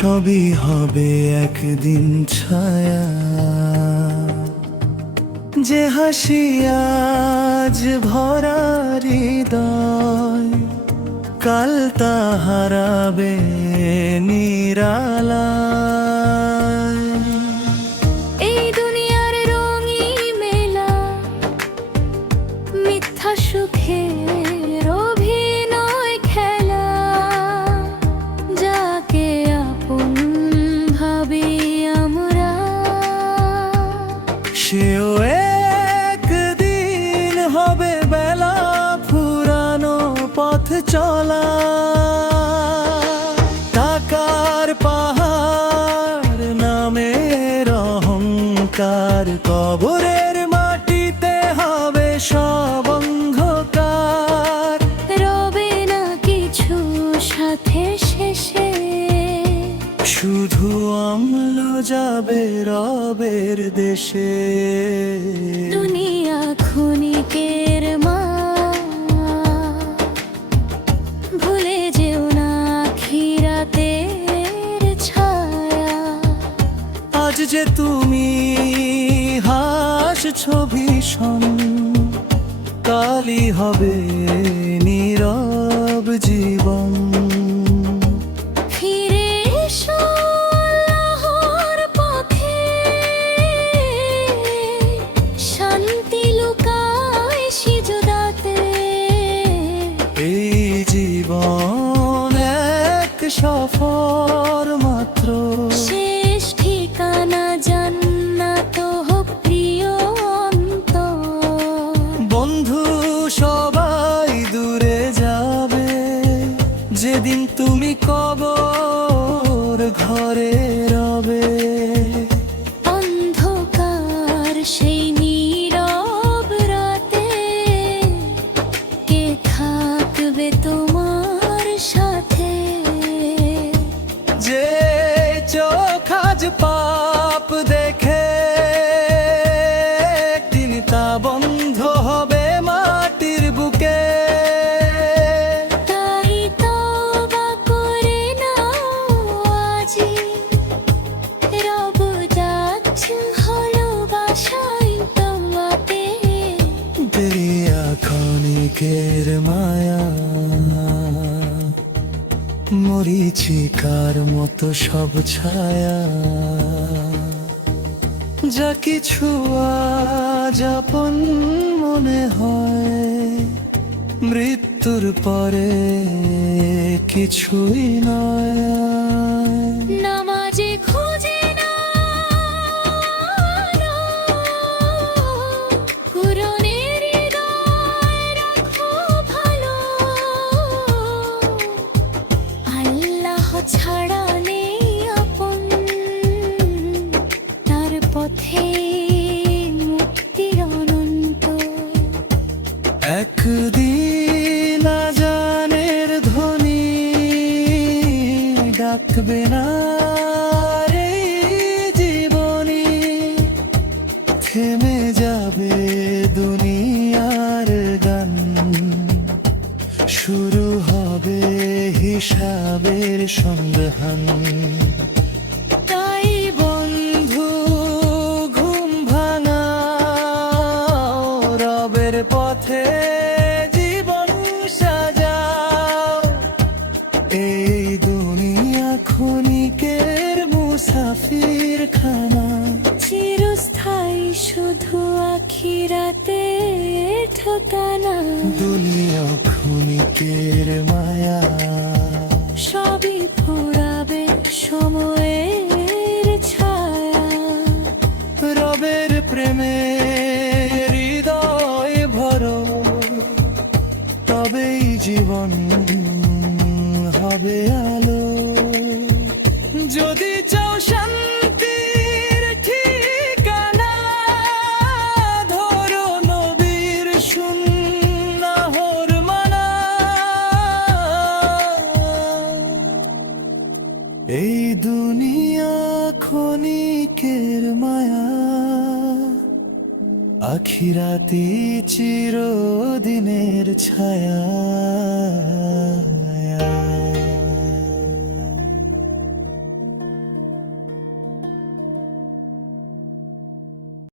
সবই হবে একদিন ছায়া। যে হাসি আজ ভরা হৃদয়, কাল তা হারাবে নিরালায়। এই দুনিয়ার রঙই মেলা, মিথ্যা সুখের অভিনয় খেলা। যাকে আপন ভাবি আমরা, সেও একদিন হবে বেলা ফুরানো পথ চলা। টাকার পাহাড় নামের অহংকার, কবরের মাটিতে হবে সব অন্ধকার। রবে না কিছু সাথে শেষে, শুধু অম্ল যাবে রবের দেশে। দুনিয়া ক্ষণিকের মায়া, ভুলে যেও না আখিরাতের ছায়া। আজ যে তুমি হাসছো ভীষণ, কালই হবে নীরব জীবন। ফিরে এসো আল্লাহর পথে, শান্তি লুকায় সিজদাতে। এই জীবন এক সফর মাত্র, শেষ ঠিকানা জান্নাত হোক প্রিয় অন্তর। বন্ধু সবাই দূরে যাবে, যেদিন তুমি কবর ঘরে রবে। অন্ধকার সেই নীরব রাতে, কে থাকবে তোমার সাথে? যে চোখ আজ পাপ দেখে, একদিন তা বন্ধ হবে মাটির বুকে। তাই তওবা করে নাও আজি, রব যাচ্ছে ভালোবাসায় তোমাতে। দেরিয়া ক্ষণিকের মায়া, মরীচিকার মতো সব ছায়া। যা কিছু আজ আপন মনে হয়, মৃত্যুর পরে কিছুই নয়। নামাজে খুঁজে না কুরআনের হৃদয় রাখো ভালো। আল্লাহ ছাড়া নেই আপন, তার পথে মুক্তির অনন্ত। একদিন আজানের ধ্বনি ডাকবে না আর এই জীবনী। থেমে যাবে দুনিয়ার গান, শুরু হবে হিসাবের সন্ধান। তাই বন্ধু ঘুম ভাঙাও, রবের পথে জীবন সাজাও। এই দুনিয়া ক্ষণিকের মুসাফির খানা, চিরস্থায়ী শুধু আখিরাতে ঠিকানা। দুনিয়া ক্ষণিকের মায়া, সবই ফুরাবে সময়ের ছায়া। রবের প্রেমে হৃদয় ভরো, তবেই জীবন হবে আলো। যদি চাও শান্তির ঠিকানা, ধরো নবীর সুন্নাহর মানা। এই দুনিয়া ক্ষণিকের মায়া, আখিরাতি চিরদিনের ছায়া।